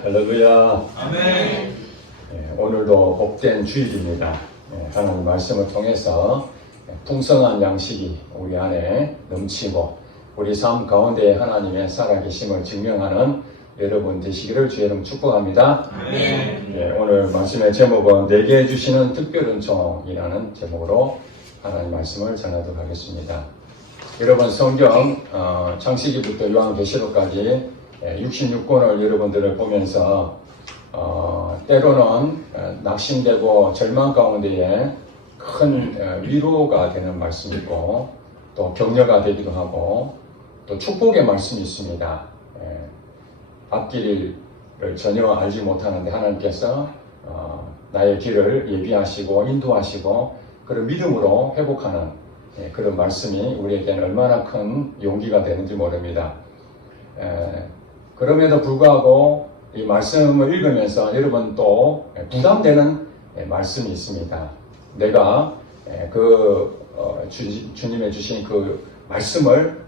할렐루야. 아멘. 오늘도 복된 주일입니다. 하나님 말씀을 통해서 풍성한 양식이 우리 안에 넘치고 우리 삶 가운데 하나님의 살아계심을 증명하는 여러분 되시기를 주의 이름 축복합니다. 아멘. 오늘 말씀의 제목은 내게 주시는 특별은총이라는 제목으로 하나님 말씀을 전하도록 하겠습니다. 여러분 성경 창세기부터 요한계시록까지 66권을 여러분들을 보면서 때로는 낙심되고 절망 가운데에 큰 위로가 되는 말씀이 있고 또 격려가 되기도 하고 또 축복의 말씀이 있습니다. 앞길을 전혀 알지 못하는데 하나님께서 나의 길을 예비하시고 인도하시고 그런 믿음으로 회복하는 그런 말씀이 우리에게는 얼마나 큰 용기가 되는지 모릅니다. 그럼에도 불구하고 이 말씀을 읽으면서 여러분 또 부담되는 말씀이 있습니다. 내가 주님의 주신 그 말씀을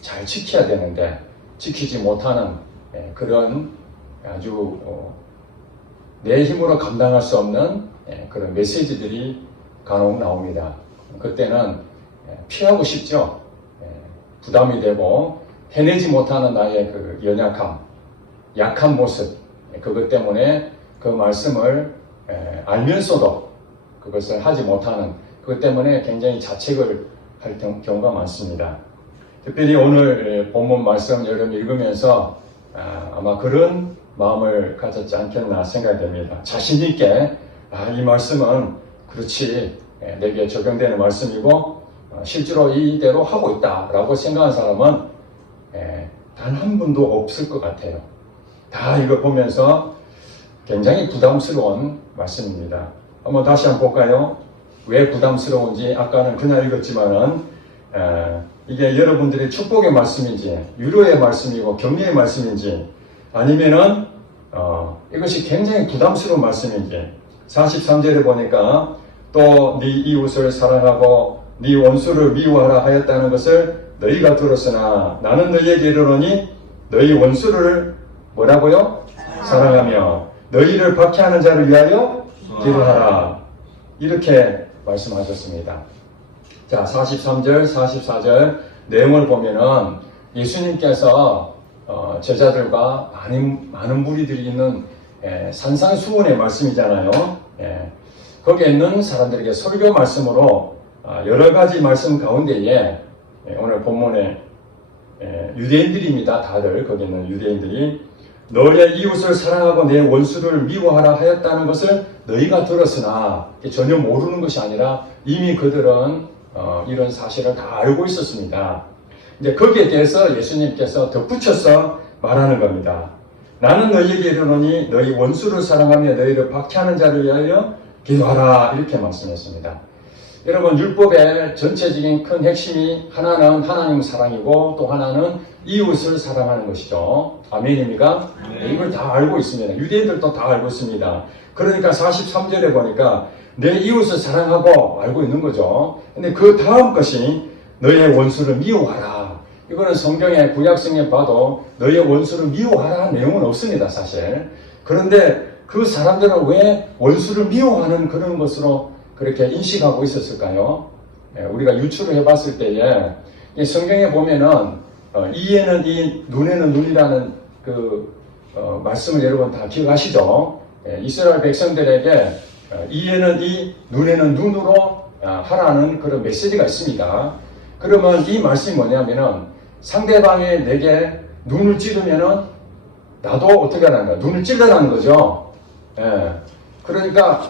잘 지켜야 되는데 지키지 못하는 그런 아주 내 힘으로 감당할 수 없는 그런 메시지들이 간혹 나옵니다. 그때는 피하고 싶죠. 부담이 되고 해내지 못하는 나의 그 연약함, 약한 모습, 그것 때문에 그 말씀을 알면서도 그것을 하지 못하는 그것 때문에 굉장히 자책을 할 경우가 많습니다. 특별히 오늘 본문 말씀 여러분 읽으면서 아마 그런 마음을 가졌지 않겠나 생각됩니다. 자신 있게 이 말씀은 그렇지 내게 적용되는 말씀이고 실제로 이대로 하고 있다라고 생각하는 사람은 단 한 분도 없을 것 같아요. 다 이거 보면서 굉장히 부담스러운 말씀입니다. 한번 다시 한번 볼까요? 왜 부담스러운지 아까는 그냥 읽었지만은 이게 여러분들의 축복의 말씀인지 위로의 말씀이고 격려의 말씀인지 아니면은 이것이 굉장히 부담스러운 말씀인지 43절에 보니까 또 네 이웃을 사랑하고 네 원수를 미워하라 하였다는 것을 너희가 들었으나 나는 너희에게 이르노니 너희 원수를 뭐라고요? 사랑하며 너희를 박해하는 자를 위하여 기도하라. 이렇게 말씀하셨습니다. 자, 43절, 44절 내용을 보면은 예수님께서 제자들과 많은 무리들이 있는 산상수훈의 말씀이잖아요. 거기에 있는 사람들에게 설교 말씀으로 여러 가지 말씀 가운데에 오늘 본문에 유대인들입니다. 다들 거기 있는 유대인들이 너의 이웃을 사랑하고 내 원수를 미워하라 하였다는 것을 너희가 들었으나 전혀 모르는 것이 아니라 이미 그들은 이런 사실을 다 알고 있었습니다. 이제 거기에 대해서 예수님께서 덧붙여서 말하는 겁니다. 나는 너희에게 이르노니 너희 원수를 사랑하며 너희를 박해하는 자를 위하여 기도하라. 이렇게 말씀했습니다. 여러분 율법의 전체적인 큰 핵심이 하나는 하나님 사랑이고 또 하나는 이웃을 사랑하는 것이죠. 아멘입니까? 네. 이걸 다 알고 있습니다. 유대인들도 다 알고 있습니다. 그러니까 43절에 보니까 내 이웃을 사랑하고 알고 있는 거죠. 근데 그 다음 것이 너의 원수를 미워하라. 이거는 성경의 구약성경에 봐도 너의 원수를 미워하라 내용은 없습니다. 사실. 그런데 그 사람들은 왜 원수를 미워하는 그런 것으로 그렇게 인식하고 있었을까요? 우리가 유추를 해봤을 때에 성경에 보면은 이에는 이, 눈에는 눈이라는 그 말씀을 여러분 다 기억하시죠? 이스라엘 백성들에게 이에는 이, 눈에는 눈으로 하라는 그런 메시지가 있습니다. 그러면 이 말씀이 뭐냐면은 상대방이 내게 눈을 찌르면은 나도 어떻게 하는가? 눈을 찔러라는 거죠. 그러니까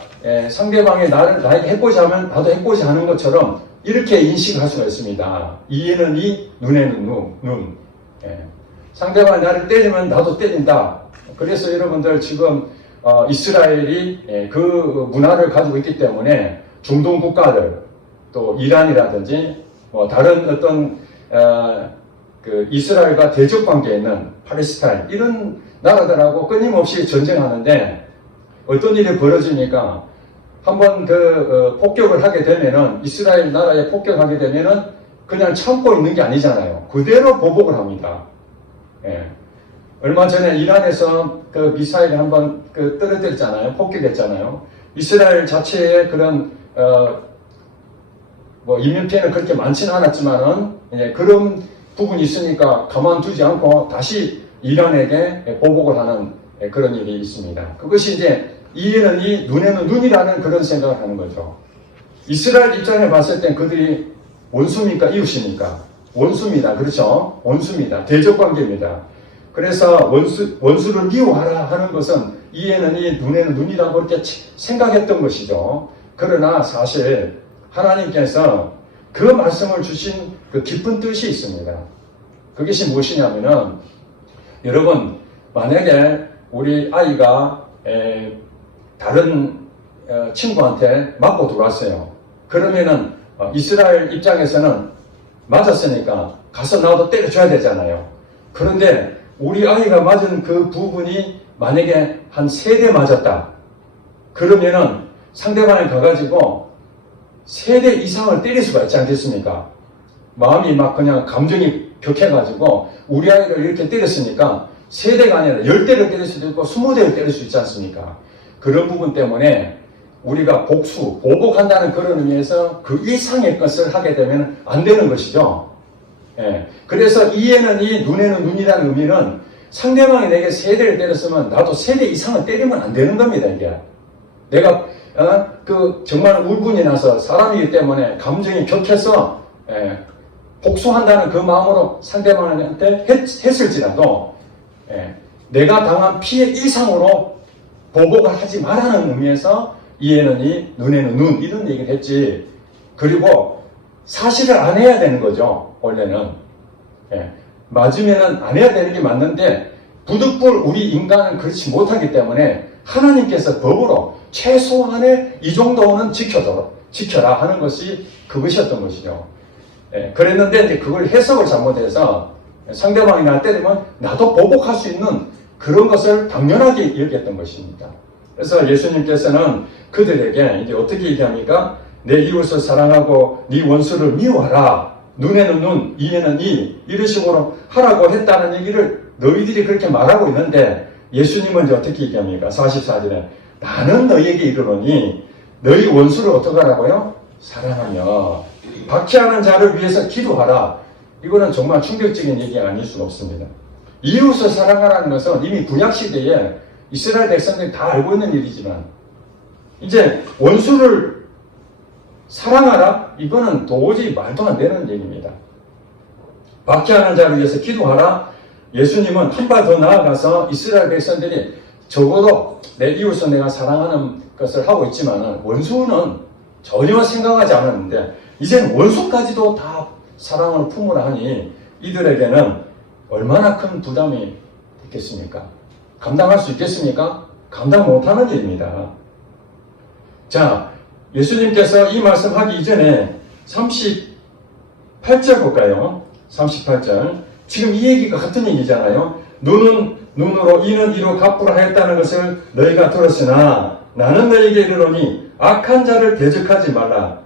상대방이 나에게 해코지 하면 나도 해코지 하는 것처럼 이렇게 인식할 수가 있습니다. 이에는 이, 눈에는 눈. 상대방이 나를 때리면 나도 때린다. 그래서 여러분들 지금 이스라엘이 그 문화를 가지고 있기 때문에 중동 국가들 또 이란이라든지 뭐 다른 어떤 그 이스라엘과 대적 관계에 있는 팔레스타인 이런 나라들하고 끊임없이 전쟁하는데 어떤 일이 벌어지니까 한번 폭격을 하게 되면은 이스라엘 나라에 폭격하게 되면은 그냥 참고 있는 게 아니잖아요. 그대로 보복을 합니다. 얼마 전에 이란에서 그 미사일을 한번 떨어뜨렸잖아요. 폭격했잖아요. 이스라엘 자체의 그런 뭐 인명 피해는 그렇게 많지는 않았지만은 그런 부분이 있으니까 가만두지 않고 다시 이란에게 보복을 하는 그런 일이 있습니다. 그것이 이제 이에는 이 눈에는 눈이라는 그런 생각을 하는 거죠. 이스라엘 입장에 봤을 땐 그들이 원수입니까? 이웃입니까? 원수입니다. 그렇죠? 원수입니다. 대적관계입니다. 그래서 원수를 미워하라 하는 것은 이에는 이 눈에는 눈이라고 그렇게 생각했던 것이죠. 그러나 사실 하나님께서 그 말씀을 주신 그 깊은 뜻이 있습니다. 그것이 무엇이냐면은 여러분 만약에 우리 아이가 다른 친구한테 맞고 들어왔어요. 그러면은 이스라엘 입장에서는 맞았으니까 가서 나도 때려줘야 되잖아요. 그런데 우리 아이가 맞은 그 부분이 만약에 한 3대 맞았다. 그러면은 상대방에 가가지고 3대 이상을 때릴 수가 있지 않겠습니까? 마음이 막 그냥 감정이 격해가지고 우리 아이를 이렇게 때렸으니까 3대가 아니라 10대를 때릴 수도 있고 20대를 때릴 수 있지 않습니까? 그런 부분 때문에 우리가 보복한다는 그런 의미에서 그 이상의 것을 하게 되면 안 되는 것이죠. 예. 그래서 이에는 이 눈에는 눈이라는 의미는 상대방이 내게 3대를 때렸으면 나도 3대 이상을 때리면 안 되는 겁니다, 이게. 내가 정말 울분이 나서 사람이기 때문에 감정이 격해서 복수한다는 그 마음으로 상대방한테 했을지라도 내가 당한 피해 이상으로 보복을 하지 말라는 의미에서 이에는 이 눈에는 눈 이런 얘기를 했지. 그리고 사실을 안 해야 되는 거죠. 원래는 맞으면은 안 해야 되는 게 맞는데 부득불 우리 인간은 그렇지 못하기 때문에 하나님께서 법으로 최소한의 이 정도는 지켜라 하는 것이 그것이었던 것이죠. 그랬는데 이제 그걸 해석을 잘못해서 상대방이 나 때리면 나도 보복할 수 있는 그런 것을 당연하게 여겼던 것입니다. 그래서 예수님께서는 그들에게 이제 어떻게 얘기합니까? 내 이웃을 사랑하고 네 원수를 미워하라. 눈에는 눈, 이에는 이 이런 식으로 하라고 했다는 얘기를 너희들이 그렇게 말하고 있는데 예수님은 이제 어떻게 얘기합니까? 44절에 나는 너희에게 이르노니 너희 원수를 어떻게 하라고요? 사랑하며 박해하는 자를 위해서 기도하라. 이거는 정말 충격적인 얘기가 아닐 수가 없습니다. 이웃을 사랑하라는 것은 이미 구약시대에 이스라엘 백성들이 다 알고 있는 일이지만 이제 원수를 사랑하라? 이거는 도저히 말도 안 되는 얘기입니다. 박해하는 자를 위해서 기도하라? 예수님은 한 발 더 나아가서 이스라엘 백성들이 적어도 내 이웃을 내가 사랑하는 것을 하고 있지만 원수는 전혀 생각하지 않았는데 이제는 원수까지도 다 사랑을 품으라 하니 이들에게는 얼마나 큰 부담이 있겠습니까? 감당할 수 있겠습니까? 감당 못하는 일입니다. 자, 예수님께서 이 말씀하기 이전에 38절 볼까요? 38절. 지금 이 얘기가 같은 얘기잖아요. 눈은 눈으로 이는 이로 갚으라 하였다는 것을 너희가 들었으나 나는 너희에게 이르노니 악한 자를 대적하지 말라.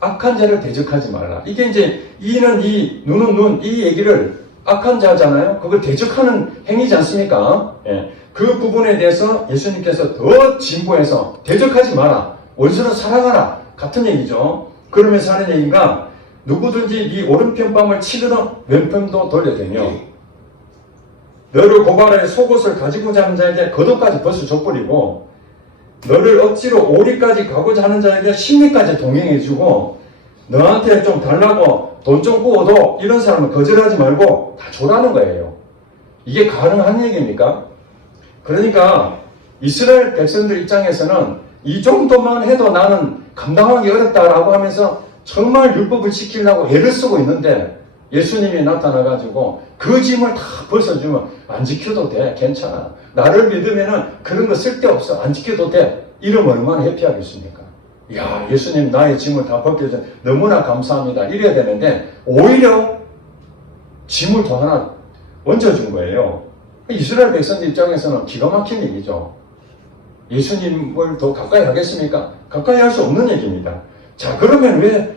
악한 자를 대적하지 말라. 이게 이제 이는 이, 눈은 눈, 이 얘기를 악한 자잖아요. 그걸 대적하는 행위지 않습니까? 예. 그 부분에 대해서 예수님께서 더 진보해서 대적하지 마라. 원수는 사랑하라. 같은 얘기죠. 그러면서 하는 얘기가 누구든지 네 오른편밤을 치르던 왼편도 돌려대며 너를 고발해 속옷을 가지고자 하는 자에게 겉옷까지 벗어줘버리고 너를 억지로 오리까지 가고자 하는 자에게 심리까지 동행해주고 너한테 좀 달라고 돈 좀 구워도 이런 사람은 거절하지 말고 다 줘라는 거예요. 이게 가능한 얘기입니까? 그러니까 이스라엘 백성들 입장에서는 이 정도만 해도 나는 감당하기 어렵다라고 하면서 정말 율법을 지키려고 애를 쓰고 있는데 예수님이 나타나가지고 그 짐을 다 벗어주면 안 지켜도 돼. 괜찮아. 나를 믿으면은 그런 거 쓸데없어. 안 지켜도 돼. 이러면 얼마나 해피하겠습니까? 야, 예수님 나의 짐을 다 벗겨줘. 너무나 감사합니다. 이래야 되는데 오히려 짐을 더 하나 얹어준 거예요. 이스라엘 백성들 입장에서는 기가 막힌 얘기죠. 예수님을 더 가까이 하겠습니까? 가까이 할 수 없는 얘기입니다. 자, 그러면 왜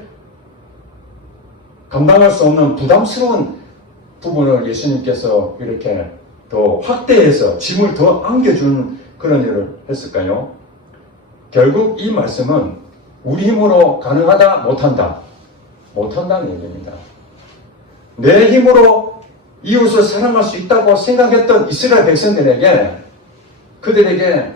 감당할 수 없는 부담스러운 부분을 예수님께서 이렇게 더 확대해서 짐을 더 안겨준 그런 일을 했을까요? 결국 이 말씀은 우리 힘으로 가능하다, 못한다. 못한다는 얘기입니다. 내 힘으로 이웃을 사랑할 수 있다고 생각했던 이스라엘 백성들에게, 그들에게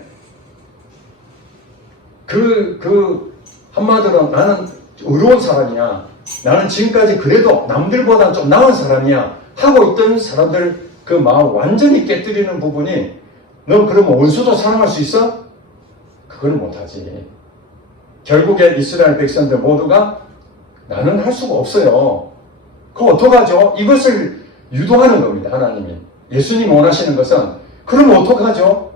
한마디로 나는 의로운 사람이야, 나는 지금까지 그래도 남들보다 좀 나은 사람이야 하고 있던 사람들 그 마음 완전히 깨뜨리는 부분이, 너 그러면 원수도 사랑할 수 있어? 그거는 못하지. 결국에 이스라엘 백성들 모두가 나는 할 수가 없어요. 그럼 어떡하죠? 이것을 유도하는 겁니다. 하나님이. 예수님이 원하시는 것은, 그럼 어떡하죠?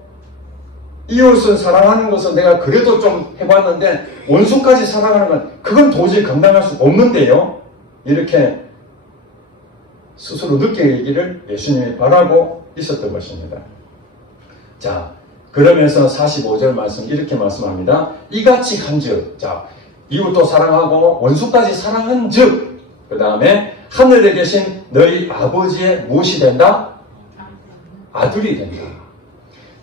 이웃을 사랑하는 것은 내가 그래도 좀 해봤는데 원수까지 사랑하는 건 그건 도저히 감당할 수 없는데요. 이렇게 스스로 느끼기를 예수님이 바라고 있었던 것입니다. 자, 그러면서 45절 말씀 이렇게 말씀합니다. 이같이 한즉, 자, 이웃도 사랑하고 원수까지 사랑한 즉, 그 다음에 하늘에 계신 너희 아버지의 무엇이 된다? 아들이 된다.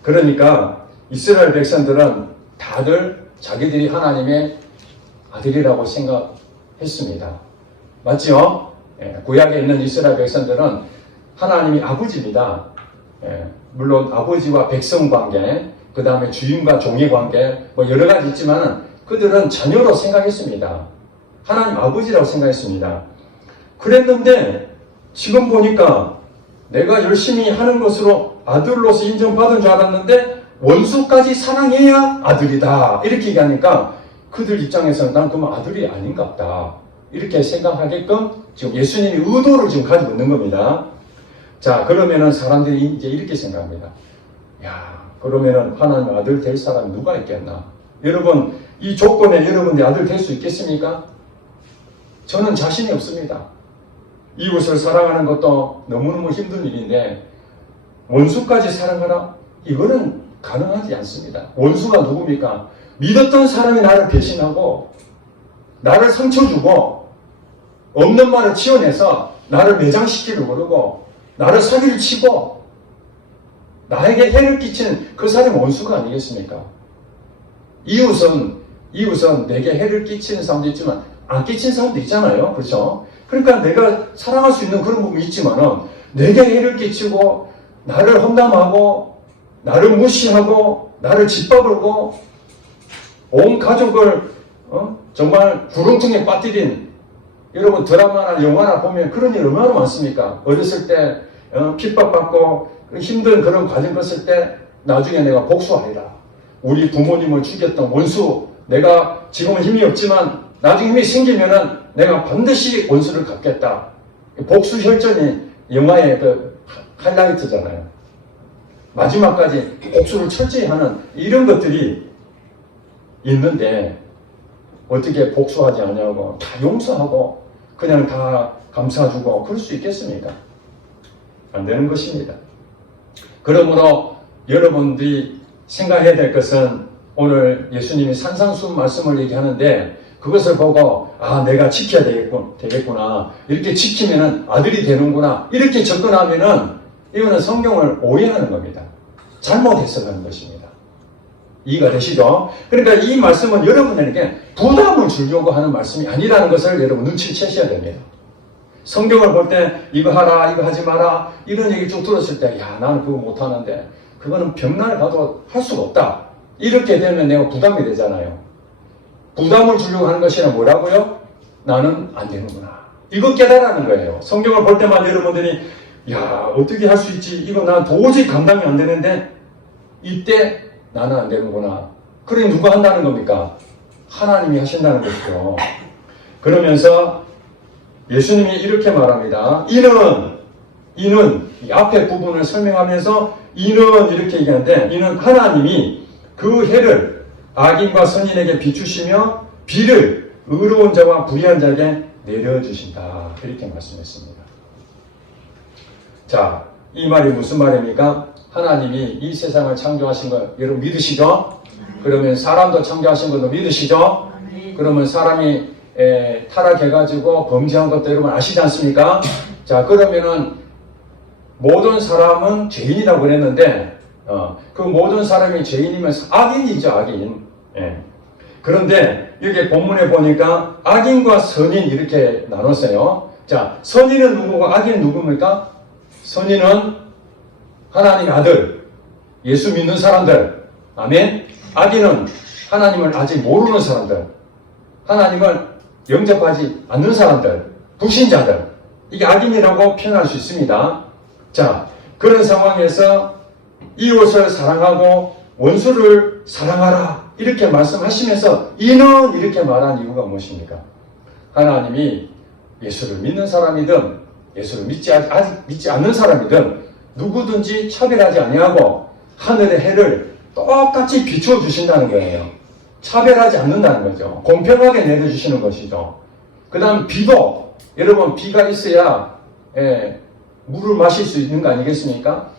그러니까 이스라엘 백성들은 다들 자기들이 하나님의 아들이라고 생각했습니다. 맞죠? 구약에 있는 이스라엘 백성들은 하나님이 아버지입니다. 물론 아버지와 백성 관계, 그 다음에 주인과 종의 관계, 뭐 여러 가지 있지만 그들은 자녀로 생각했습니다. 하나님 아버지라고 생각했습니다. 그랬는데 지금 보니까 내가 열심히 하는 것으로 아들로서 인정받은 줄 알았는데 원수까지 사랑해야 아들이다, 이렇게 얘기하니까 그들 입장에서는 난 그러면 아들이 아닌갑다, 이렇게 생각하게끔 지금 예수님이 의도를 지금 가지고 있는 겁니다. 자, 그러면은 사람들이 이제 이렇게 생각합니다. 야, 그러면은 하나님 아들 될 사람이 누가 있겠나? 여러분, 이 조건에 여러분들이 아들 될 수 있겠습니까? 저는 자신이 없습니다. 이웃을 사랑하는 것도 너무너무 힘든 일인데 원수까지 사랑하라? 이거는 가능하지 않습니다. 원수가 누굽니까? 믿었던 사람이 나를 배신하고 나를 상처 주고 없는 말을 치워내서 나를 매장시키려고 그러고 나를 사기를 치고 나에게 해를 끼치는 그 사람이 원수가 아니겠습니까? 이웃은 내게 해를 끼치는 사람도 있지만 안 끼치는 사람도 있잖아요. 그렇죠? 그러니까 내가 사랑할 수 있는 그런 부분이 있지만은 내게 해를 끼치고 나를 험담하고 나를 무시하고 나를 짓밟고 온 가족을 정말 구렁텅이에 빠뜨린, 여러분 드라마나 영화나 보면 그런 일 얼마나 많습니까? 어렸을 때 핍박받고 힘든 그런 과정 갔을 때 나중에 내가 복수하리라. 우리 부모님을 죽였던 원수, 내가 지금은 힘이 없지만 나중에 힘이 생기면은 내가 반드시 원수를 갚겠다. 복수 혈전이 영화의 그 하이라이트잖아요. 마지막까지 복수를 철저히 하는 이런 것들이 있는데 어떻게 복수하지 않냐고 다 용서하고 그냥 다 감사주고 그럴 수 있겠습니까? 안 되는 것입니다. 그러므로 여러분들이 생각해야 될 것은 오늘 예수님이 산상수훈 말씀을 얘기하는데 그것을 보고 내가 지켜야 되겠구나, 이렇게 지키면은 아들이 되는구나, 이렇게 접근하면은 이거는 성경을 오해하는 겁니다. 잘못 해석하는 것입니다. 이해가 되시죠? 그러니까 이 말씀은 여러분에게 부담을 주려고 하는 말씀이 아니라는 것을 여러분 눈치채셔야 됩니다. 성경을 볼 때 이거 하라, 이거 하지 마라, 이런 얘기 쭉 들었을 때 나는 그거 못하는데 그거는 벽날 가도 할 수가 없다, 이렇게 되면 내가 부담이 되잖아요. 부담을 주려고 하는 것이란 뭐라고요? 나는 안 되는구나, 이거 깨달아는 거예요. 성경을 볼 때만 여러분들이 어떻게 할 수 있지, 이거 난 도저히 감당이 안 되는데 이때 나는 안 되는구나. 그러니 누가 한다는 겁니까? 하나님이 하신다는 것이죠. 그러면서 예수님이 이렇게 말합니다. 이는 이 앞에 부분을 설명하면서 이는 이렇게 얘기하는데, 이는 하나님이 그 해를 악인과 선인에게 비추시며 비를 의로운 자와 불의한 자에게 내려주신다, 이렇게 말씀했습니다. 자, 이 말이 무슨 말입니까? 하나님이 이 세상을 창조하신 거 여러분 믿으시죠? 그러면 사람도 창조하신 것도 믿으시죠? 그러면 사람이 타락해가지고 범죄한 것도 여러분 아시지 않습니까? 자, 그러면은 모든 사람은 죄인이라고 그랬는데 그 모든 사람이 죄인이면 악인이죠, 악인. 예. 그런데 여기 본문에 보니까 악인과 선인 이렇게 나눴어요. 자, 선인은 누구고 악인은 누굽니까? 선인은 하나님의 아들, 예수 믿는 사람들. 아멘. 악인은 하나님을 아직 모르는 사람들, 하나님을 영접하지 않는 사람들, 불신자들. 이게 악인이라고 표현할 수 있습니다. 자, 그런 상황에서 이웃을 사랑하고 원수를 사랑하라 이렇게 말씀하시면서 이는 이렇게 말한 이유가 무엇입니까? 하나님이 예수를 믿는 사람이든 예수를 아직 믿지 않는 사람이든 누구든지 차별하지 아니하고 하늘의 해를 똑같이 비추어 주신다는 거예요. 차별하지 않는다는 거죠. 공평하게 내려주시는 것이죠. 그 다음 비도, 여러분 비가 있어야 물을 마실 수 있는 거 아니겠습니까?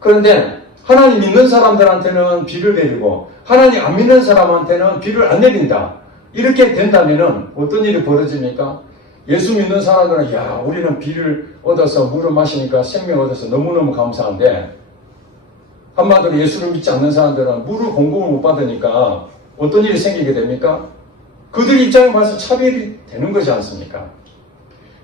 그런데 하나님 믿는 사람들한테는 비를 내리고 하나님 안 믿는 사람한테는 비를 안 내린다. 이렇게 된다면 어떤 일이 벌어집니까? 예수 믿는 사람들은 야, 우리는 비를 얻어서 물을 마시니까 생명 얻어서 너무너무 감사한데, 한마디로 예수를 믿지 않는 사람들은 물을 공급을 못 받으니까 어떤 일이 생기게 됩니까? 그들 입장에 봐서 차별이 되는 거지 않습니까?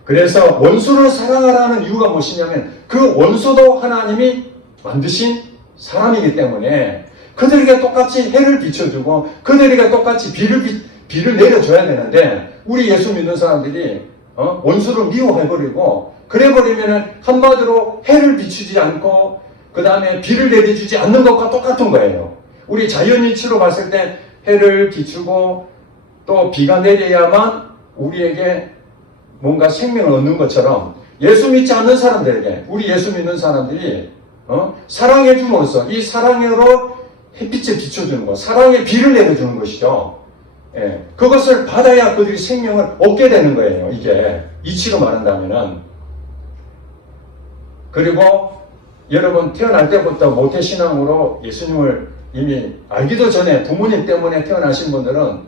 그래서 원수를 사랑하라는 이유가 무엇이냐면 그 원수도 하나님이 만드신 사람이기 때문에 그들에게 똑같이 해를 비춰주고 그들에게 똑같이 비를 내려줘야 되는데, 우리 예수 믿는 사람들이 원수를 미워해버리고 그래버리면 한마디로 해를 비추지 않고 그 다음에 비를 내려주지 않는 것과 똑같은 거예요. 우리 자연이치로 봤을 때 해를 비추고 또 비가 내려야만 우리에게 뭔가 생명을 얻는 것처럼 예수 믿지 않는 사람들에게, 우리 예수 믿는 사람들이 사랑해 줌으로써 이 사랑으로 햇빛을 비춰주는 것, 사랑의 비를 내려주는 것이죠. 예, 그것을 받아야 그들이 생명을 얻게 되는 거예요. 이게 이치로 말한다면은. 그리고 여러분 태어날 때부터 모태신앙으로 예수님을 이미 알기도 전에 부모님 때문에 태어나신 분들은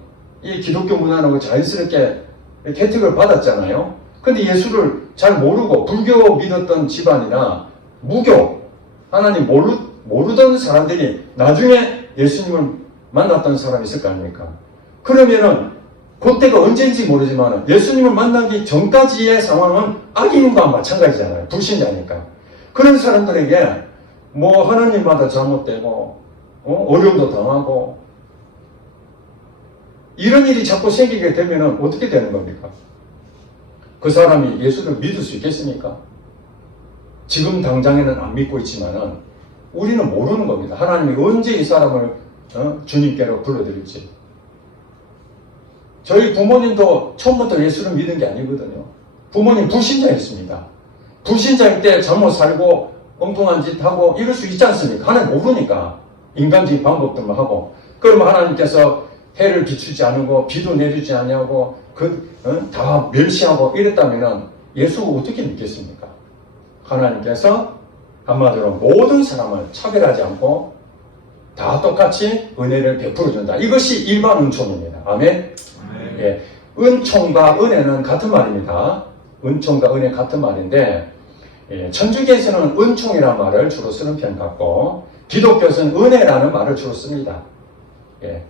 이 기독교 문화라고 자연스럽게 혜택을 받았잖아요. 근데 예수를 잘 모르고 불교 믿었던 집안이나 무교, 하나님 모르던 사람들이 나중에 예수님을 만났던 사람이 있을 거 아닙니까? 그러면은 그때가 언제인지 모르지만 예수님을 만나기 전까지의 상황은 악인과 마찬가지잖아요. 불신자니까. 그런 사람들에게 뭐 하나님마다 잘못되고 어려움도 당하고 이런 일이 자꾸 생기게 되면 어떻게 되는 겁니까? 그 사람이 예수를 믿을 수 있겠습니까? 지금 당장에는 안 믿고 있지만은 우리는 모르는 겁니다. 하나님이 언제 이 사람을 주님께로 불러드릴지. 저희 부모님도 처음부터 예수를 믿은 게 아니거든요. 부모님 불신자였습니다. 불신자일 때 잘못 살고 엉뚱한 짓 하고 이럴 수 있지 않습니까? 하나님 모르니까 인간적인 방법들만 하고, 그러면 하나님께서 해를 비추지 않고 비도 내리지 않냐고 다 멸시하고 이랬다면 예수가 어떻게 믿겠습니까? 하나님께서 한마디로 모든 사람을 차별하지 않고 다 똑같이 은혜를 베풀어 준다. 이것이 일반 은총입니다. 아멘. 예, 은총과 은혜는 같은 말입니다. 은총과 은혜 같은 말인데, 천주교에서는 은총이라는 말을 주로 쓰는 편 같고 기독교에서는 은혜라는 말을 주로 씁니다. 예,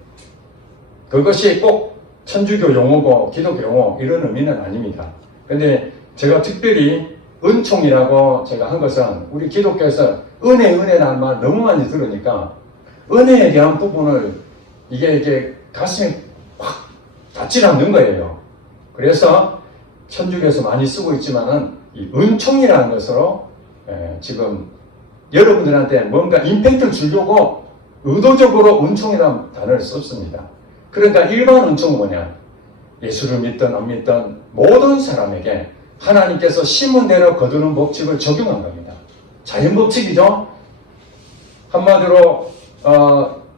그것이 꼭 천주교 용어고 기독교 용어 이런 의미는 아닙니다. 근데 제가 특별히 은총이라고 제가 한 것은 우리 기독교에서 은혜라는 말 너무 많이 들으니까 은혜에 대한 부분을 이게 가슴에 확 닿지 않는 거예요. 그래서 천주교에서 많이 쓰고 있지만은 이 은총이라는 것으로 지금 여러분들한테 뭔가 임팩트를 주려고 의도적으로 은총이라는 단어를 썼습니다. 그러니까 일반 은총은 뭐냐? 예수를 믿든 안 믿든 모든 사람에게 하나님께서 심은 대로 거두는 법칙을 적용한 겁니다. 자연 법칙이죠. 한마디로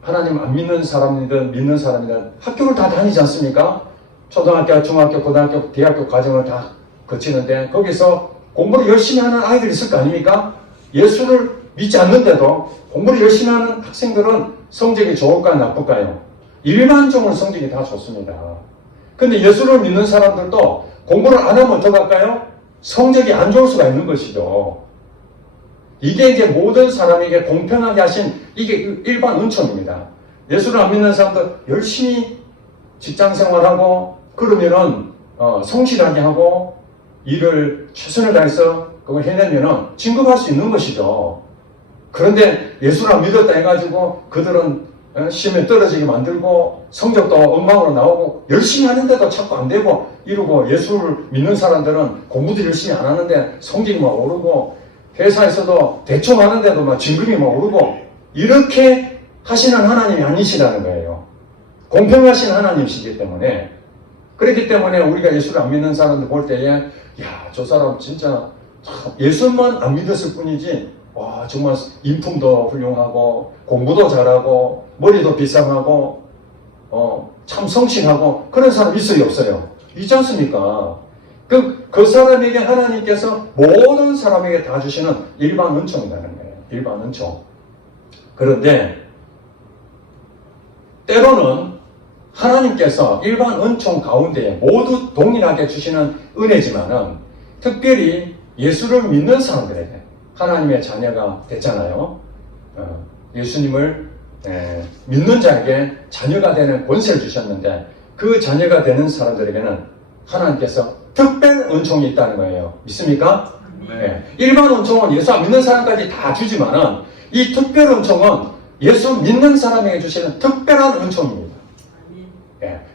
하나님 안 믿는 사람이든 믿는 사람이든 학교를 다 다니지 않습니까? 초등학교, 중학교, 고등학교, 대학교 과정을 다 거치는데 거기서 공부를 열심히 하는 아이들이 있을 거 아닙니까? 예수를 믿지 않는데도 공부를 열심히 하는 학생들은 성적이 좋을까요? 나쁠까요? 일반적으로 성적이 다 좋습니다. 근데 예수를 믿는 사람들도 공부를 안 하면 어떡할까요? 성적이 안 좋을 수가 있는 것이죠. 이게 이제 모든 사람에게 공평하게 하신 이게 일반 은총입니다. 예수를 안 믿는 사람도 열심히 직장 생활하고 그러면은 성실하게 하고 일을 최선을 다해서 그걸 해내면은 진급할 수 있는 것이죠. 그런데 예수를 안 믿었다 해가지고 그들은 시험에 떨어지게 만들고 성적도 엉망으로 나오고 열심히 하는데도 자꾸 안 되고 이러고 예수를 믿는 사람들은 공부도 열심히 안 하는데 성적이 막 오르고 회사에서도 대충 하는데도 막 진급이 막 오르고 이렇게 하시는 하나님이 아니시라는 거예요. 공평하신 하나님이시기 때문에 그렇기 때문에 우리가 예수를 안 믿는 사람들 볼 때에 야, 저 사람 진짜 예수만 안 믿었을 뿐이지 와 정말 인품도 훌륭하고 공부도 잘하고 머리도 비상하고 참 성실하고 그런 사람 있어요 없어요? 있지 않습니까? 그 사람에게 하나님께서 모든 사람에게 다 주시는 일반 은총이라는 거예요. 일반 은총. 그런데 때로는 하나님께서 일반 은총 가운데 모두 동일하게 주시는 은혜지만은 특별히 예수를 믿는 사람들에게 하나님의 자녀가 됐잖아요. 예수님을 믿는 자에게 자녀가 되는 권세를 주셨는데 그 자녀가 되는 사람들에게는 하나님께서 특별 은총이 있다는 거예요. 믿습니까? 네. 일반 은총은 예수 안 믿는 사람까지 다 주지만은 이 특별 은총은 예수 믿는 사람에게 주시는 특별한 은총입니다.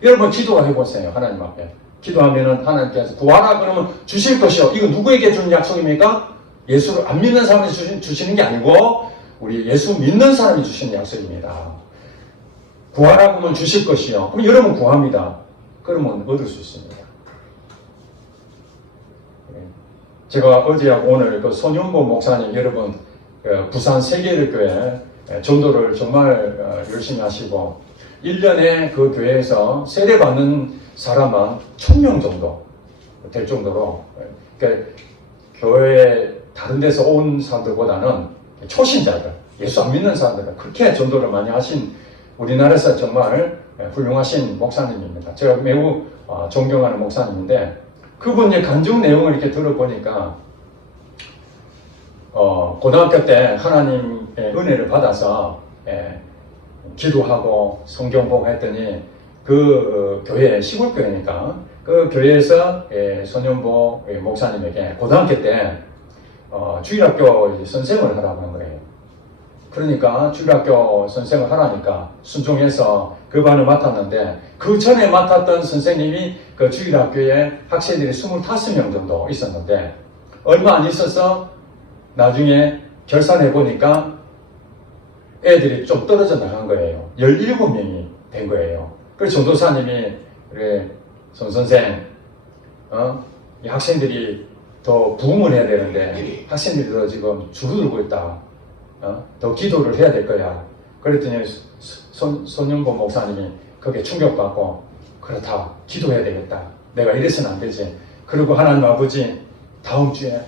여러분 기도를 해보세요. 하나님 앞에. 기도하면은 하나님께서 구하라 그러면 주실 것이요. 이거 누구에게 주는 약속입니까? 예수를 안 믿는 사람이 주시는 게 아니고 우리 예수 믿는 사람이 주시는 약속입니다. 구하라 그러면 주실 것이요. 그럼 여러분 구합니다. 그러면 얻을 수 있습니다. 제가 어제하고 오늘 그 손윤보 목사님 여러분 부산 세계일교회 전도를 정말 열심히 하시고 1년에 그 교회에서 세례받는 사람만 1000명 정도 될 정도로 그러니까 교회 다른 데서 온 사람들보다는 초신자들, 예수 안 믿는 사람들은 그렇게 전도를 많이 하신 우리나라에서 정말 훌륭하신 목사님입니다. 제가 매우 존경하는 목사님인데 그분의 간증 내용을 이렇게 들어보니까 고등학교 때 하나님의 은혜를 받아서 기도하고 성경 보고 했더니 그 교회 시골교회니까 그 교회에서 손윤보 목사님에게 고등학교 때 주일학교 선생을 하라고 한 거예요. 그러니까 주일학교 선생을 하라니까 순종해서 그 반을 맡았는데 그 전에 맡았던 선생님이 그 주일학교에 학생들이 25명 정도 있었는데 얼마 안 있어서 나중에 결산해 보니까 애들이 좀 떨어져 나간 거예요. 17명이 된 거예요. 그래서 전도사님이 그래 손 선생 이 학생들이 더 부흥을 해야 되는데 학생들이 더 지금 줄어들고 있다. 더 기도를 해야 될 거야. 그랬더니 손윤보 목사님이 거기에 충격받고 그렇다. 기도해야 되겠다. 내가 이래서는 안 되지. 그리고 하나님 아버지 다음 주에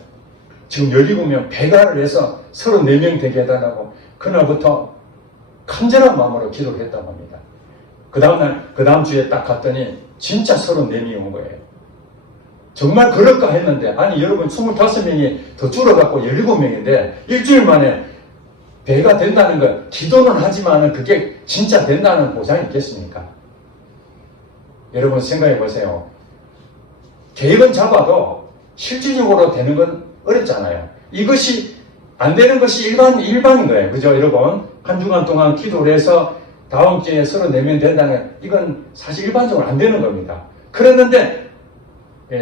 지금 17명 배가를 해서 34명 되게 해달라고 그날부터 간절한 마음으로 기도를 했다고 합니다. 그 다음날 그 다음 주에 딱 갔더니 진짜 34명이 온 거예요. 정말 그럴까 했는데 아니 여러분 25명이 더 줄어갖고 17명인데 일주일 만에 배가 된다는 거 기도는 하지만 그게 진짜 된다는 보장이 있겠습니까? 여러분 생각해 보세요. 계획은 잡아도 실질적으로 되는 건 어렵잖아요. 이것이 안 되는 것이 일반인 거예요. 그죠 여러분? 한 주간 동안 기도를 해서 다음 주에 34명 된다는 이건 사실 일반적으로 안 되는 겁니다. 그랬는데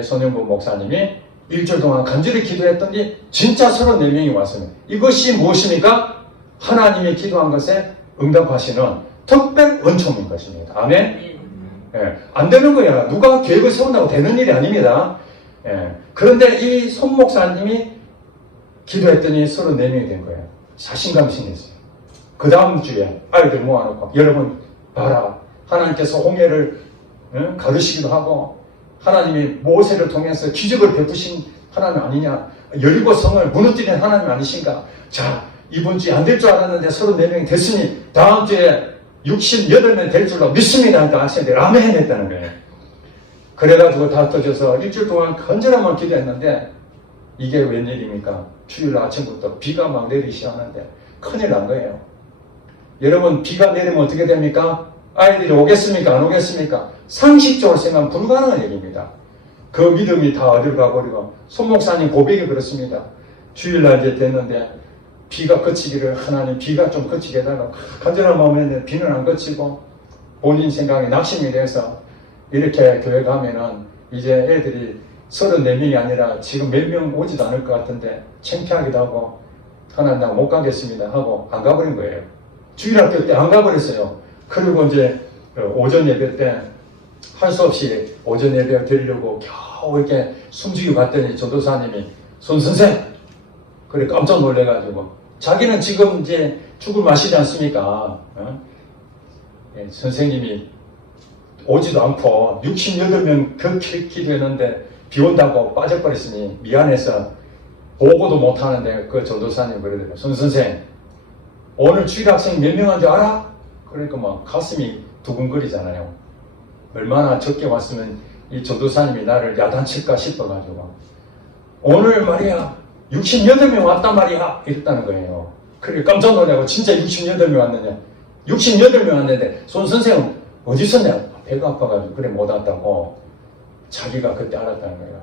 손윤보 목사님이 일주일 동안 간절히 기도했더니 진짜 34명이 왔습니다. 이것이 무엇입니까? 하나님이 기도한 것에 응답하시는 특별 은총인 것입니다. 아멘? 안 되는 거야. 누가 계획을 세운다고 되는 일이 아닙니다. 그런데 이 손 목사님이 기도했더니 34명이 된 거예요. 자신감이 생겼어요. 그 다음 주에 아이들 모아놓고 여러분 봐라. 하나님께서 홍해를 가르시기도 하고 하나님이 모세를 통해서 기적을 베푸신 하나님 아니냐. 여리고 성을 무너뜨린 하나님 아니신가. 자 이번 주에 안 될 줄 알았는데 34명이 됐으니 다음 주에 68명 될 줄로 믿습니다. 하니까 학생들이 아멘 했다는 거예요. 그래가지고 다 터져서 일주일 동안 간절한만 기도했는데 이게 웬일입니까? 주일 아침부터 비가 막 내리기 시작하는데 큰일 난 거예요. 여러분, 비가 내리면 어떻게 됩니까? 아이들이 오겠습니까? 안 오겠습니까? 상식적으로 생각하면 불가능한 얘기입니다. 그 믿음이 다 어디로 가버리고, 손 목사님 고백이 그렇습니다. 주일날 이제 됐는데 비가 그치기를, 하나님 비가 좀 그치게 해달라고 간절한 마음에 했는데 비는 안 그치고 본인 생각에 낙심이 돼서 이렇게 교회 가면은 이제 애들이 34명이 아니라 지금 몇 명 오지도 않을 것 같은데 창피하기도 하고, 하나님 나 못 가겠습니다 하고 안 가버린 거예요. 주일학교 때 안 가버렸어요. 그리고 이제 오전 예배 때 할 수 없이 오전 예배 드리려고 겨우 이렇게 숨죽이고 갔더니 전도사님이 손 선생! 그래 깜짝 놀래가지고, 자기는 지금 이제 죽을 맛이지 않습니까? 예, 선생님이 오지도 않고 68명 그 기도했는데 비 온다고 빠져버렸으니 미안해서 보고도 못하는데, 그 전도사님 그러더라고요. 손 선생, 오늘 주일학생 몇 명 한 줄 알아? 그러니까 막 가슴이 두근거리잖아요. 얼마나 적게 왔으면 이 전도사님이 나를 야단칠까 싶어가지고, 오늘 말이야 68명 왔단 말이야 이랬다는 거예요. 그래 깜짝 놀라고, 진짜 68명 왔느냐? 68명 왔는데 손 선생은 어디 있었냐? 배가 아파가지고 그래 못 왔다고 자기가 그때 알았다는 거예요.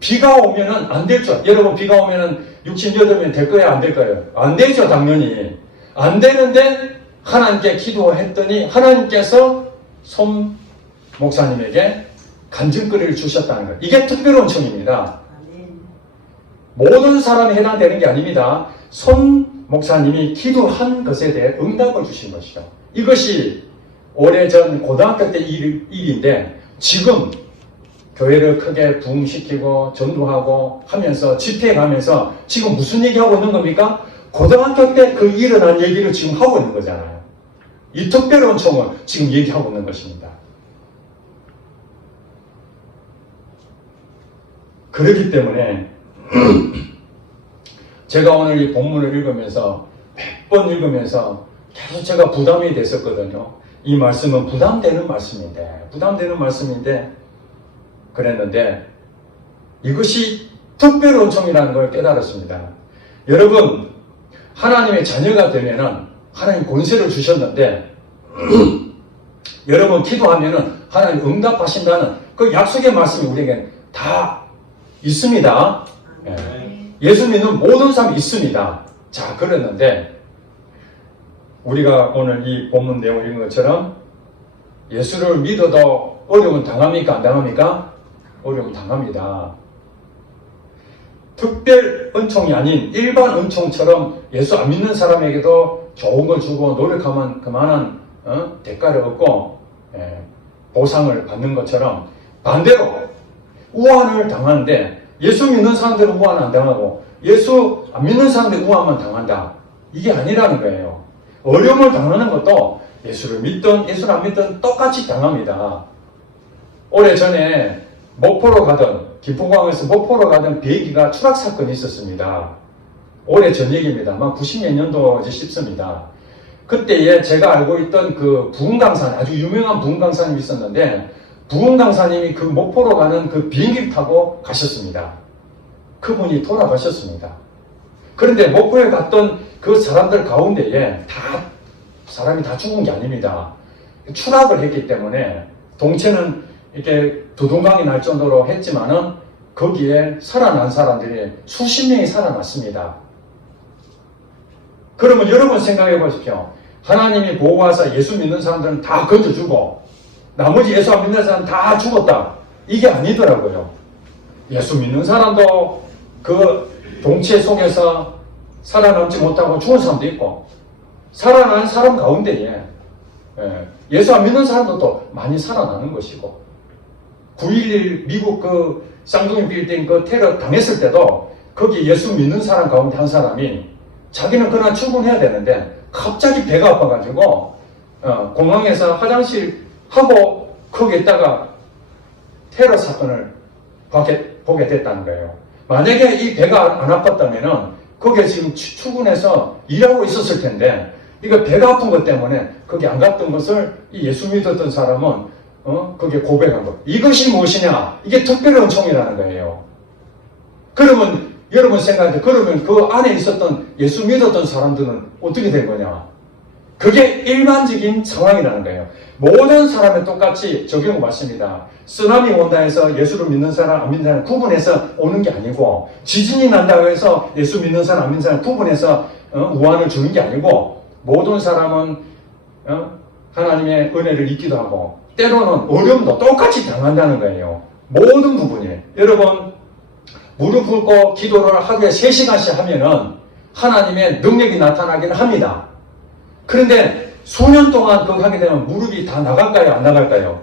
비가 오면은 안 될 줄, 여러분 비가 오면은 68명 될 거예요? 안 될 거예요? 안 되죠, 당연히. 안 되는데 하나님께 기도했더니 하나님께서 손 목사님에게 간증거리를 주셨다는 거예요. 이게 특별한 은총입니다. 모든 사람이 해당되는 게 아닙니다. 손 목사님이 기도한 것에 대해 응답을 주신 것이죠. 이것이 오래전 고등학교 때 일인데, 지금 교회를 크게 부흥시키고 전도하고 하면서 집회에 가면서 지금 무슨 얘기하고 있는 겁니까? 고등학교 때 그 일어난 얘기를 지금 하고 있는 거잖아요. 이 특별한 은총을 지금 얘기하고 있는 것입니다. 그렇기 때문에 제가 오늘 이 본문을 읽으면서 몇 번 읽으면서 계속 제가 부담이 됐었거든요. 이 말씀은 부담되는 말씀인데 그랬는데, 이것이 특별한 은총이라는 걸 깨달았습니다. 여러분, 하나님의 자녀가 되면은 하나님 권세를 주셨는데 여러분 기도하면은 하나님 응답하신다는 그 약속의 말씀이 우리에게 다 있습니다. 예수 믿는 모든 사람이 있습니다. 자, 그랬는데 우리가 오늘 이 본문 내용 읽은 것처럼 예수를 믿어도 어려움은 당합니까? 안 당합니까? 어려움 당합니다. 특별 은총이 아닌 일반 은총처럼 예수 안 믿는 사람에게도 좋은 걸 주고 노력하면 그만한 대가를 얻고 보상을 받는 것처럼, 반대로 우환을 당하는데 예수 믿는 사람들은 우환 안 당하고 예수 안 믿는 사람들은 우환만 당한다. 이게 아니라는 거예요. 어려움을 당하는 것도 예수를 믿든 예수를 안 믿든 똑같이 당합니다. 오래전에 목포로 가던, 김포공항에서 목포로 가던 비행기가 추락 사건이 있었습니다. 오래전 얘기입니다. 아마 90몇 년도지 싶습니다. 그때에 제가 알고 있던 그 부흥 강사님, 아주 유명한 부흥 강사님이 있었는데, 부흥 강사님이 그 목포로 가는 그 비행기를 타고 가셨습니다. 그분이 돌아가셨습니다. 그런데 목포에 갔던 그 사람들 가운데에 사람이 다 죽은 게 아닙니다. 추락을 했기 때문에 동체는 이렇게 두둥강이 날 정도로 했지만은 거기에 살아난 사람들이 수십 명이 살아났습니다. 그러면 여러분 생각해 보십시오. 하나님이 보호하사 예수 믿는 사람들은 다 건져주고 나머지 예수 안 믿는 사람은 다 죽었다. 이게 아니더라고요. 예수 믿는 사람도 그 동체 속에서 살아남지 못하고 죽은 사람도 있고, 살아난 사람 가운데에 예수 안 믿는 사람도 많이 살아나는 것이고, 9.11 미국 그 쌍둥이 빌딩 그 테러 당했을 때도 거기 예수 믿는 사람 가운데 한 사람이 자기는 그날 출근해야 되는데 갑자기 배가 아파가지고 공항에서 화장실 하고 거기에 있다가 테러 사건을 보게 됐다는 거예요. 만약에 이 배가 안 아팠다면은 거기에 지금 출근해서 일하고 있었을 텐데, 이거 배가 아픈 것 때문에 거기 안 갔던 것을 이 예수 믿었던 사람은 거기에 고백한 것. 이것이 무엇이냐? 이게 특별한 은총이라는 거예요. 그러면 여러분 생각해 그러면 그 안에 있었던 예수 믿었던 사람들은 어떻게 된 거냐? 그게 일반적인 상황이라는 거예요. 모든 사람을 똑같이 적용을 받습니다. 쓰나미 온다 해서 예수를 믿는 사람, 안 믿는 사람 구분해서 오는 게 아니고, 지진이 난다고 해서 예수 믿는 사람, 안 믿는 사람 구분해서 무한을 주는 게 아니고, 모든 사람은 하나님의 은혜를 잊기도 하고, 때로는 어려움도 똑같이 당한다는 거예요. 모든 부분이. 여러분, 무릎 꿇고 기도를 하루에 3시간씩 하면은 하나님의 능력이 나타나기는 합니다. 그런데 수년 동안 그거 하게 되면 무릎이 다 나갈까요? 안 나갈까요?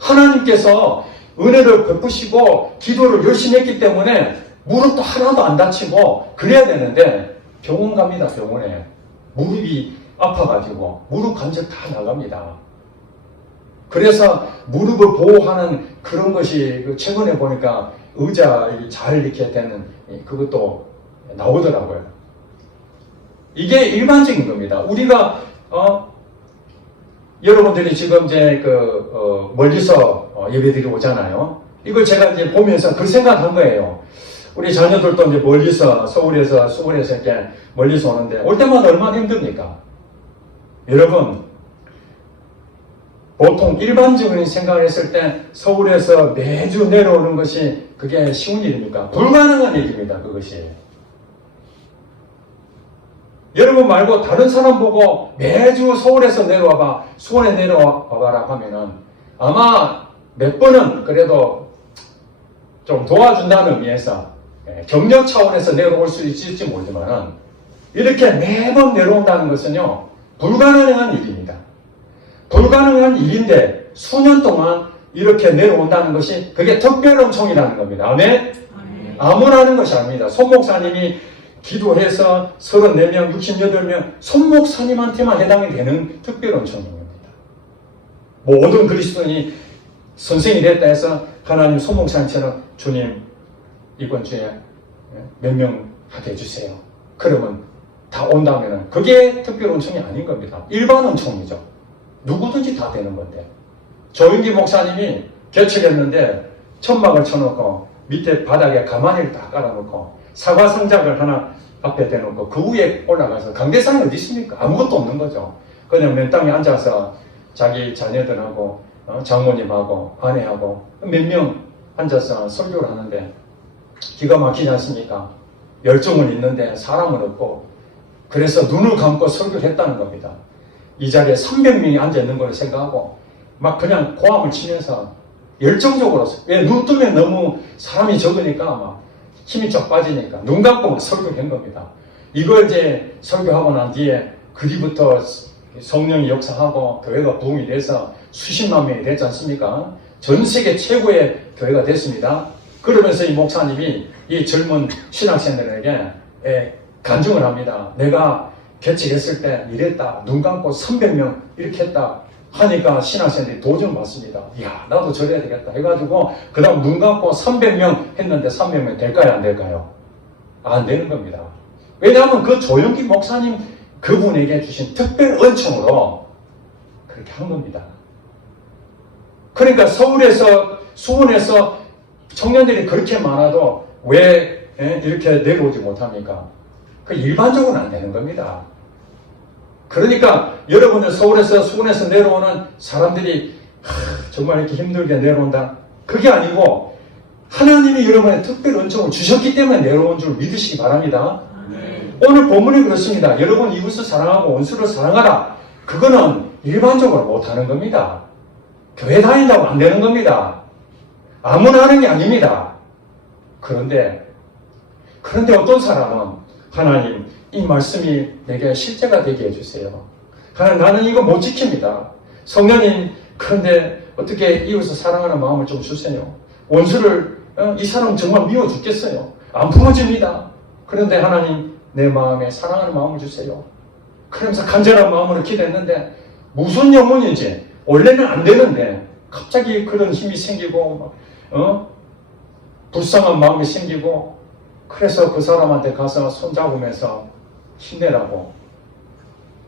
하나님께서 은혜를 베푸시고 기도를 열심히 했기 때문에 무릎도 하나도 안 다치고 그래야 되는데 병원 갑니다. 병원에. 무릎이 아파가지고 무릎 관절 다 나갑니다. 그래서 무릎을 보호하는 그런 것이 최근에 보니까 의자 잘 이렇게 되는 그것도 나오더라고요. 이게 일반적인 겁니다. 우리가 여러분들이 지금 이제 멀리서 예배드리 오잖아요. 이걸 제가 이제 보면서 그 생각한 거예요. 우리 자녀들도 이제 멀리서 서울에서 이렇게 멀리서 오는데 올 때마다 얼마나 힘듭니까? 여러분, 보통 일반적인 생각을 했을 때 서울에서 매주 내려오는 것이 그게 쉬운 일입니까? 불가능한 일입니다. 그것이. 여러분 말고 다른 사람 보고 매주 서울에서 내려와봐, 수원에 내려와봐라 하면은 아마 몇 번은 그래도 좀 도와준다는 의미에서 격려 차원에서 내려올 수 있을지 모르지만은 이렇게 매번 내려온다는 것은요, 불가능한 일입니다. 불가능한 일인데 수년 동안 이렇게 내려온다는 것이 그게 특별은총이라는 겁니다. 아멘? 아무라는 것이 아닙니다. 손 목사님이 기도해서 34명, 68명 손 목사님한테만 해당이 되는 특별은총인 겁니다. 모든 그리스도인이 선생이 됐다 해서 하나님 손 목사님처럼 주님 이번 주에 몇 명 하게 해주세요. 그러면 다 온다면 그게 특별은총이 아닌 겁니다. 일반은총이죠. 누구든지 다 되는 건데. 조윤기 목사님이 개척했는데 천막을 쳐놓고 밑에 바닥에 가마니를 딱 깔아놓고 사과 성작을 하나 앞에 대놓고 그 위에 올라가서 강대상이 어디 있습니까? 아무것도 없는 거죠. 그냥 맨 땅에 앉아서 자기 자녀들하고 장모님하고 아내하고 몇 명 앉아서 설교를 하는데 기가 막히지 않습니까? 열정은 있는데 사람은 없고 그래서 눈을 감고 설교를 했다는 겁니다. 이 자리에 300명이 앉아있는 걸 생각하고 막 그냥 고함을 치면서 열정적으로, 왜 눈 뜨면 너무 사람이 적으니까 막 힘이 쫙 빠지니까 눈 감고 막 설교한 겁니다. 이걸 이제 설교하고 난 뒤에 그 뒤부터 성령이 역사하고 교회가 부흥이 돼서 수십만 명이 됐지 않습니까? 전 세계 최고의 교회가 됐습니다. 그러면서 이 목사님이 이 젊은 신학생들에게 간증을 합니다. 내가 개척했을 때 이랬다. 눈 감고 300명 이렇게 했다. 하니까 신학생들이 도전 받습니다. 이야, 나도 저래야 되겠다. 해가지고, 그 다음 눈 감고 300명 했는데 300명 될까요? 안 될까요? 안 되는 겁니다. 왜냐하면 그 조영기 목사님 그분에게 주신 특별 은총으로 그렇게 한 겁니다. 그러니까 서울에서, 수원에서 청년들이 그렇게 많아도 왜 이렇게 내려오지 못합니까? 그 일반적으로는 안 되는 겁니다. 그러니까 여러분들 서울에서 수원에서 내려오는 사람들이 정말 이렇게 힘들게 내려온다. 그게 아니고 하나님이 여러분의 특별 은총을 주셨기 때문에 내려온 줄 믿으시기 바랍니다. 오늘 본문이 그렇습니다. 여러분 이웃을 사랑하고 원수를 사랑하라. 그거는 일반적으로 못하는 겁니다. 교회 다닌다고 안 되는 겁니다. 아무나 하는 게 아닙니다. 그런데 어떤 사람은 하나님 이 말씀이 내게 실제가 되게 해주세요. 하나님 나는 이거 못 지킵니다. 성령님 그런데 어떻게 이웃을 사랑하는 마음을 좀 주세요. 원수를 이 사람 정말 미워 죽겠어요. 안 풀어집니다. 그런데 하나님 내 마음에 사랑하는 마음을 주세요. 그러면서 간절한 마음으로 기도했는데 무슨 영혼인지 원래는 안 되는데 갑자기 그런 힘이 생기고 불쌍한 마음이 생기고 그래서 그 사람한테 가서 손잡으면서 힘내라고.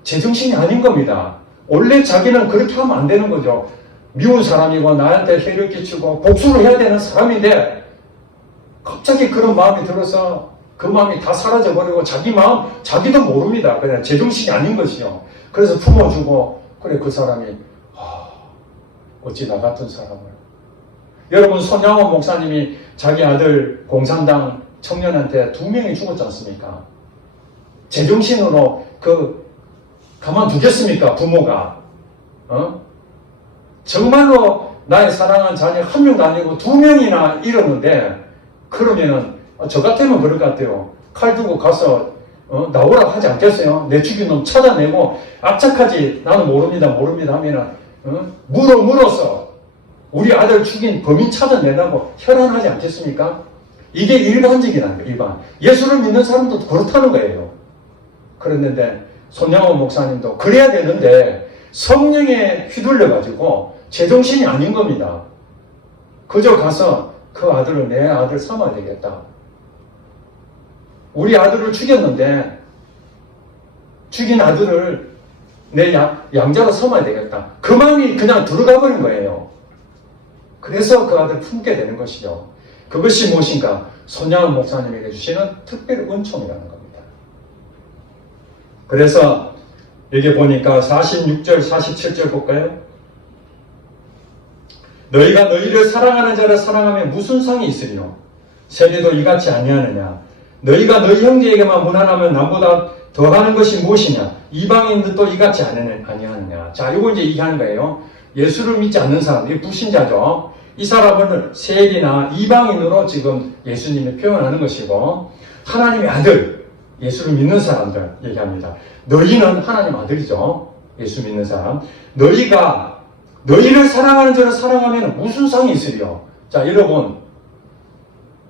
제정신이 아닌 겁니다. 원래 자기는 그렇게 하면 안 되는 거죠. 미운 사람이고 나한테 해를 끼치고 복수를 해야 되는 사람인데 갑자기 그런 마음이 들어서 그 마음이 다 사라져버리고 자기 마음, 자기도 모릅니다. 그냥 제정신이 아닌 것이요. 그래서 품어주고, 그래, 그 사람이, 어찌 나 같은 사람을. 여러분, 손양원 목사님이 자기 아들 공산당 청년한테 2명이 죽었지 않습니까? 제정신으로 가만두겠습니까? 부모가. 정말로 나의 사랑하는 자녀 1명도 아니고 2명이나 잃었는데, 그러면은, 저 같으면 그럴 것 같아요. 칼 들고 가서, 나오라고 하지 않겠어요? 내 죽인 놈 찾아내고, 악착하지, 나는 모릅니다 하면은, 물어서, 우리 아들 죽인 범인 찾아내라고 혈안하지 않겠습니까? 이게 일반적이라는 거예요, 일반. 예수를 믿는 사람도 그렇다는 거예요. 그랬는데, 손양원 목사님도 그래야 되는데, 성령에 휘둘려가지고, 제정신이 아닌 겁니다. 그저 가서 그 아들을 내 아들 삼아야 되겠다. 우리 아들을 죽였는데, 죽인 아들을 내 양자로 삼아야 되겠다. 그 마음이 그냥 들어가 버린 거예요. 그래서 그 아들을 품게 되는 것이죠. 그것이 무엇인가? 손양원 목사님에게 주시는 특별 은총이라는 겁니다. 그래서 여기 보니까 46절, 47절 볼까요? 너희가 너희를 사랑하는 자를 사랑하면 무슨 상이 있으리요? 세례도 이같이 아니하느냐? 너희가 너희 형제에게만 무난하면 남보다 더하는 것이 무엇이냐? 이방인들도 이같이 아니하느냐? 자, 이거 이제 얘기하는 거예요. 예수를 믿지 않는 사람, 이 불신자죠. 이 사람은 세리나 이방인으로 지금 예수님이 표현하는 것이고, 하나님의 아들, 예수를 믿는 사람들 얘기합니다. 너희는 하나님 아들이죠. 예수 믿는 사람. 너희가 너희를 사랑하는 자를 사랑하면 무슨 상이 있으리요? 자, 여러분,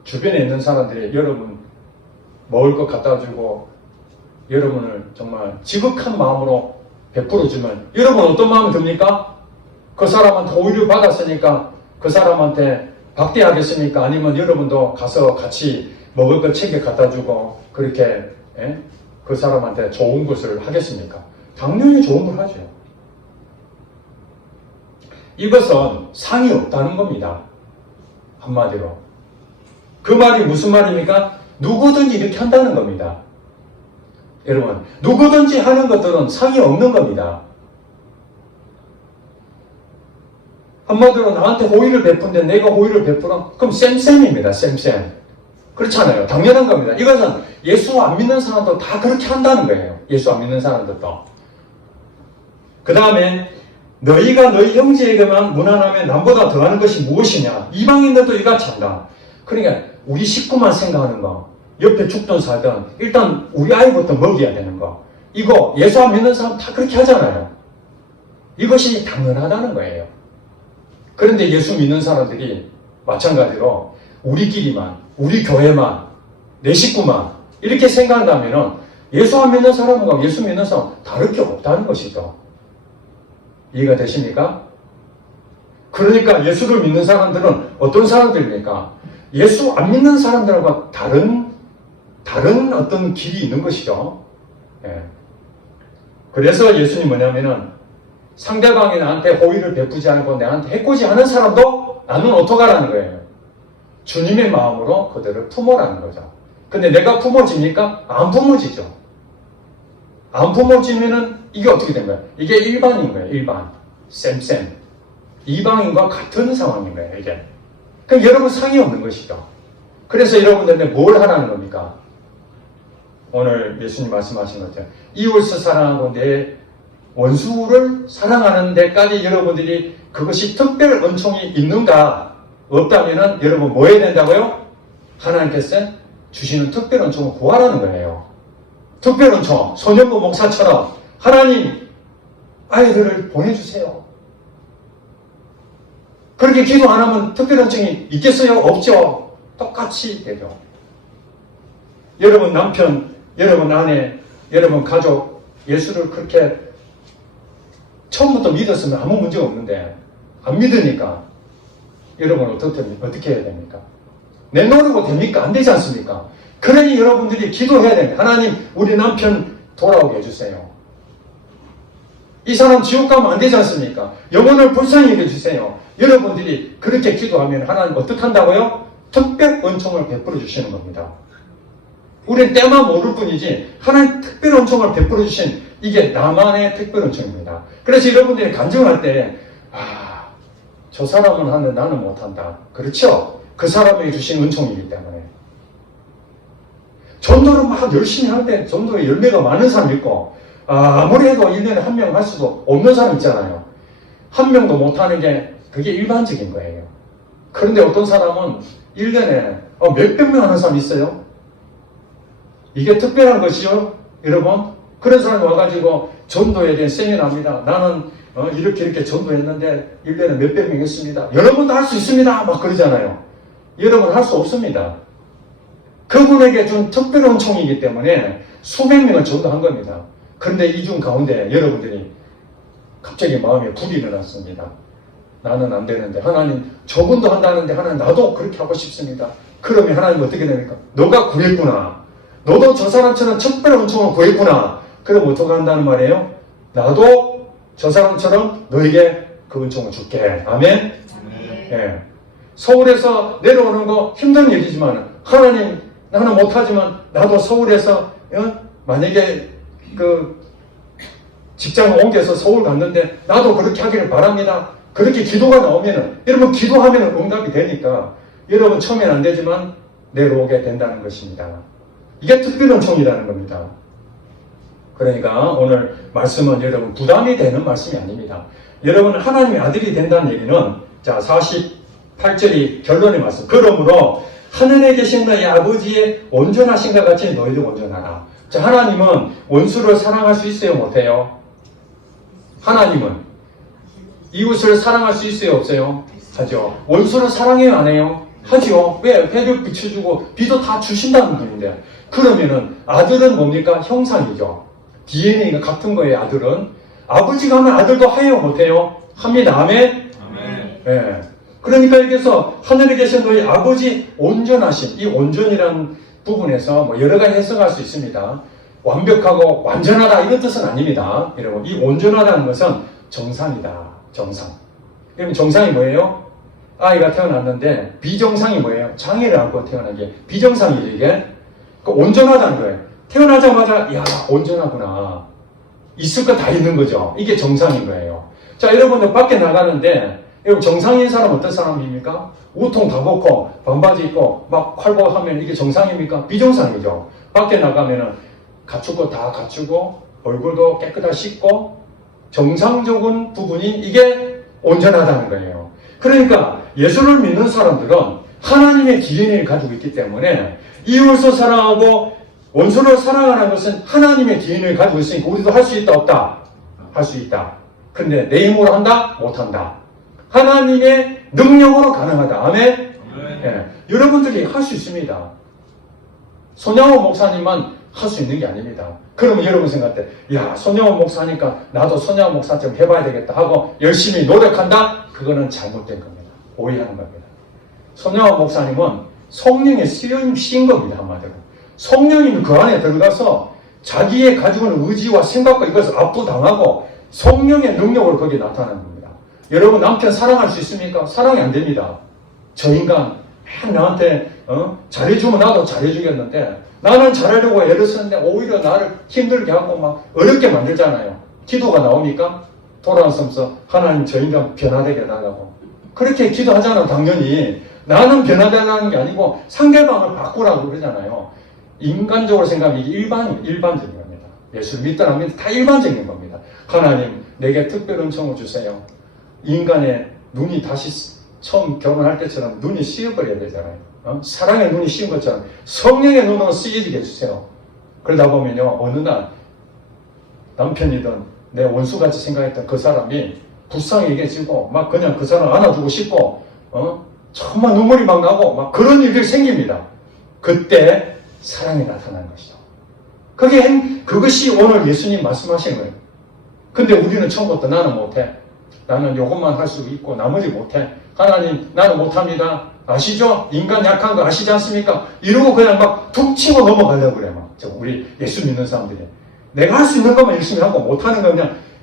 주변에 있는 사람들이 여러분 먹을 것 갖다 주고 여러분을 정말 지극한 마음으로 베풀어주면 여러분 어떤 마음이 듭니까? 그 사람한테 오히려 받았으니까 그 사람한테 박대하겠습니까? 아니면 여러분도 가서 같이 먹을 것 챙겨 갖다 주고 그렇게 그 사람한테 좋은 것을 하겠습니까? 당연히 좋은 걸 하죠. 이것은 상이 없다는 겁니다. 한마디로. 그 말이 무슨 말입니까? 누구든지 이렇게 한다는 겁니다. 여러분, 누구든지 하는 것들은 상이 없는 겁니다. 한마디로 나한테 호의를 베푼데 내가 호의를 베풀어? 그럼 쌤쌤입니다. 쌤쌤. 그렇잖아요. 당연한 겁니다. 이것은 예수 안 믿는 사람도 다 그렇게 한다는 거예요. 예수 안 믿는 사람들도. 그 다음에 너희가 너희 형제에게만 무난하면 남보다 더하는 것이 무엇이냐? 이방인들도 이같이 한다. 그러니까 우리 식구만 생각하는 거, 옆에 죽든 살든 일단 우리 아이부터 먹여야 되는 거, 이거 예수 안 믿는 사람 다 그렇게 하잖아요. 이것이 당연하다는 거예요. 그런데 예수 믿는 사람들이 마찬가지로 우리끼리만, 우리 교회만, 내 식구만 이렇게 생각한다면 예수 안 믿는 사람과 예수 믿는 사람 다를 게 없다는 것이죠. 이해가 되십니까? 그러니까 예수를 믿는 사람들은 어떤 사람들입니까? 예수 안 믿는 사람들과 다른 어떤 길이 있는 것이죠. 예. 그래서 예수님 뭐냐면은 상대방이 나한테 호의를 베푸지 않고 나한테 해코지 하는 사람도 나는 어떡하라는 거예요. 주님의 마음으로 그들을 품어라는 거죠. 근데 내가 품어집니까? 안 품어지죠. 안 품어지면은 이게 어떻게 된 거예요? 이게 일반인 거예요. 일반. 쌤쌤. 이방인과 같은 상황인 거예요. 이게. 그럼 여러분 상이 없는 것이죠. 그래서 여러분들한테 뭘 하라는 겁니까? 오늘 예수님 말씀하신 것처럼 이웃을 사랑하고 내 원수를 사랑하는 데까지 여러분들이 그것이 특별 은총이 있는가? 없다면은 여러분 뭐 해야 된다고요? 하나님께서 주시는 특별 은총을 구하라는 거예요. 특별 은총, 손영구 목사처럼 하나님 아이들을 보내주세요. 그렇게 기도 안 하면 특별 은총이 있겠어요? 없죠. 똑같이 되죠. 여러분 남편, 여러분 아내, 여러분 가족 예수를 그렇게 처음부터 믿었으면 아무 문제가 없는데 안 믿으니까 여러분 어떻게 해야 됩니까? 내놓으려고 됩니까? 안 되지 않습니까? 그러니 여러분들이 기도해야 됩니다. 하나님 우리 남편 돌아오게 해주세요. 이 사람 지옥 가면 안 되지 않습니까? 영혼을 불쌍히 해주세요. 여러분들이 그렇게 기도하면 하나님 어떻게 한다고요? 특별 은총을 베풀어 주시는 겁니다. 우리는 때만 모를 뿐이지 하나님 특별 은총을 베풀어 주신 이게 나만의 특별 은총입니다. 그래서 여러분들이 간증할 때 저 사람은 하는데 나는 못한다. 그렇죠? 그 사람에게 주신 은총이기 때문에. 전도를 막 열심히 하는데 전도에 열매가 많은 사람 있고 아무리 해도 1년에 한 명 할 수도 없는 사람 있잖아요. 한 명도 못하는 게 그게 일반적인 거예요. 그런데 어떤 사람은 1년에 몇백 명 하는 사람 있어요. 이게 특별한 것이요, 여러분. 그런 사람이 와가지고 전도에 대한 세미나입니다. 나는 이렇게 전도했는데 1년에 몇백 명 했습니다. 여러분도 할 수 있습니다. 막 그러잖아요. 여러분 할 수 없습니다. 그분에게 준 특별 은총이기 때문에 수백 명을 전도한 겁니다. 그런데 이 중 가운데 여러분들이 갑자기 마음에 불이 일어났습니다. 나는 안 되는데 하나님 저분도 한다는데 하나님 나도 그렇게 하고 싶습니다. 그러면 하나님 어떻게 됩니까? 너가 구했구나. 너도 저 사람처럼 특별 은총을 구했구나. 그럼 어떻게 한다는 말이에요? 나도 저 사람처럼 너에게 그 은총을 줄게. 아멘? 예. 서울에서 내려오는 거 힘든 일이지만 하나님 나는 못하지만 나도 서울에서 만약에 그 직장을 옮겨서 서울 갔는데 나도 그렇게 하기를 바랍니다. 그렇게 기도가 나오면은 여러분 기도하면은 응답이 되니까 여러분 처음엔 안 되지만 내려오게 된다는 것입니다. 이게 특별 은총이라는 겁니다. 그러니까 오늘 말씀은 여러분 부담이 되는 말씀이 아닙니다. 여러분 하나님의 아들이 된다는 얘기는 자 48절이 결론의 말씀. 그러므로 하늘에 계신 너희 아버지의 온전하신가 같이 너희도 온전하라. 자, 하나님은 원수를 사랑할 수 있어요, 못해요? 하나님은 이웃을 사랑할 수 있어요, 없어요? 하죠. 원수를 사랑해요, 안 해요? 하죠. 왜? 배를 비춰주고 비도 다 주신다는 분인데. 그러면은 아들은 뭡니까? 형상이죠. DNA가 같은 거예요, 아들은. 아버지가 하면 아들도 해요, 못해요? 합니다. 아멘? 아멘. 예. 그러니까 여기서 하늘에 계신 너희 아버지 온전하신 이 온전이라는 부분에서 뭐 여러 가지 해석할 수 있습니다. 완벽하고 완전하다 이런 뜻은 아닙니다. 여러분 이 온전하다는 것은 정상이다. 정상. 그럼 정상이 뭐예요? 아이가 태어났는데 비정상이 뭐예요? 장애를 안고 태어난 게 비정상이죠 이게. 그 온전하다는 거예요. 태어나자마자 야 온전하구나. 있을 거 다 있는 거죠. 이게 정상인 거예요. 자 여러분들 밖에 나가는데 여러분 정상인 사람 어떤 사람입니까? 우통 다 벗고 반바지 입고 막 활보 하면 이게 정상입니까? 비정상이죠. 밖에 나가면은 갖출 거 다 갖추고 얼굴도 깨끗하게 씻고 정상적인 부분이 이게 온전하다는 거예요. 그러니까 예수를 믿는 사람들은 하나님의 DNA를 가지고 있기 때문에 이웃을 사랑하고 원수를 사랑하는 것은 하나님의 DNA를 가지고 있으니까 우리도 할 수 있다 없다? 할 수 있다. 근데 내 힘으로 한다? 못한다. 하나님의 능력으로 가능하다. 아멘? 예. 여러분들이 할 수 있습니다. 손양호 목사님만 할 수 있는 게 아닙니다. 그러면 여러분 생각할 때, 야, 손양호 목사니까 나도 손양호 목사처럼 해봐야 되겠다 하고 열심히 노력한다? 그거는 잘못된 겁니다. 오해하는 겁니다. 손양호 목사님은 성령의 쓰임 겁니다. 한마디로. 성령님이 그 안에 들어가서 자기의 가지고 있는 의지와 생각과 이것을 압도당하고 성령의 능력으로 거기에 나타나는 겁니다. 여러분 남편 사랑할 수 있습니까? 사랑이 안 됩니다. 저 인간 맨 나한테 잘해주면 나도 잘해주겠는데 나는 잘하려고 애를 쓰는데 오히려 나를 힘들게 하고 막 어렵게 만들잖아요. 기도가 나옵니까? 돌아서면서 하나님 저 인간 변화되게 해달라고 그렇게 기도하잖아요. 당연히 나는 변화되라는 게 아니고 상대방을 바꾸라고 그러잖아요. 인간적으로 생각하면 이게 일반적인 겁니다. 예수를 믿든 안 믿든 다 일반적인 겁니다. 하나님 내게 특별 은총을 주세요. 인간의 눈이 다시 처음 결혼할 때처럼 눈이 씌어버려야 되잖아요. 사랑의 눈이 씌운 것처럼 성령의 눈으로 쓰여지게 해주세요. 그러다 보면요 어느 날 남편이든 내 원수같이 생각했던 그 사람이 불쌍해지고 막 그냥 그 사람 안아주고 싶고 정말 눈물이 막 나고 막 그런 일들이 생깁니다. 그때 사랑이 나타나는 것이죠. 그것이 오늘 예수님 말씀하신 거예요. 근데 우리는 처음부터 나는 못해. 나는 이것만 할 수 있고 나머지 못해. 하나님 나는 못합니다. 아시죠? 인간 약한 거 아시지 않습니까? 이러고 그냥 막 툭 치고 넘어가려고 그래. 막 우리 예수 믿는 사람들이 내가 할 수 있는 것만 열심히 하고 못하는 거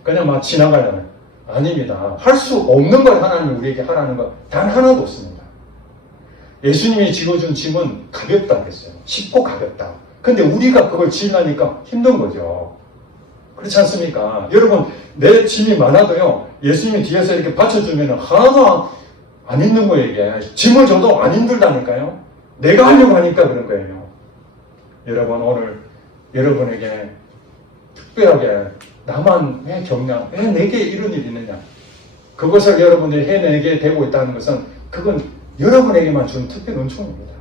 그냥 막 지나가려면 아닙니다. 할 수 없는 걸 하나님 우리에게 하라는 거 단 하나도 없습니다. 예수님이 지어준 짐은 가볍다 그랬어요. 쉽고 가볍다. 근데 우리가 그걸 지으려니까 힘든 거죠. 그렇지 않습니까? 여러분, 내 짐이 많아도요, 예수님이 뒤에서 이렇게 받쳐주면 하나도 안 힘든 거예요, 이게. 짐을 줘도 안 힘들다니까요. 내가 하려고 하니까 그런 거예요. 여러분, 오늘 여러분에게 특별하게 나만 왜 경량, 왜 내게 이런 일이 있느냐. 그것을 여러분들이 해내게 되고 있다는 것은 그건 여러분에게만 주는 특별 은총입니다.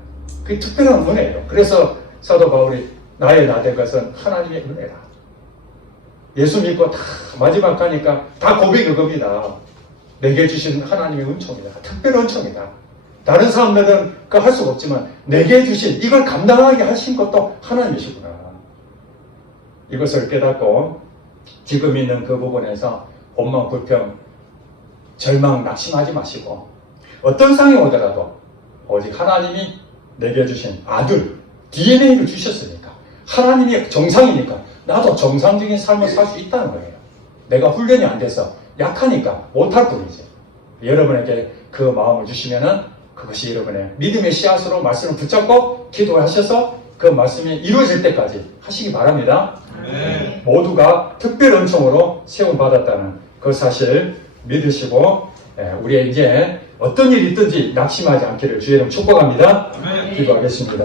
그게 특별한 은혜예요. 그래서 사도 바울이 나의 나된 것은 하나님의 은혜라. 예수 믿고 다 마지막 가니까 다 고백이 겁니다. 내게 주신 하나님의 은총이다. 특별 은총이다. 다른 사람들은 그 할 수가 없지만 내게 주신 이걸 감당하게 하신 것도 하나님이시구나. 이것을 깨닫고 지금 있는 그 부분에서 원망, 불평, 절망, 낙심하지 마시고 어떤 상황이 오더라도 오직 하나님이 내게 주신 아들, DNA를 주셨으니까 하나님이 정상이니까 나도 정상적인 삶을 살 수 있다는 거예요. 내가 훈련이 안 돼서 약하니까 못할 뿐이지. 여러분에게 그 마음을 주시면은 그것이 여러분의 믿음의 씨앗으로 말씀을 붙잡고 기도하셔서 그 말씀이 이루어질 때까지 하시기 바랍니다. 네. 모두가 특별 은총으로 세움받았다는 그 사실 믿으시고 우리 이제 어떤 일이 있든지 낙심하지 않기를 주의 이름 축복합니다. 네. 기도하겠습니다.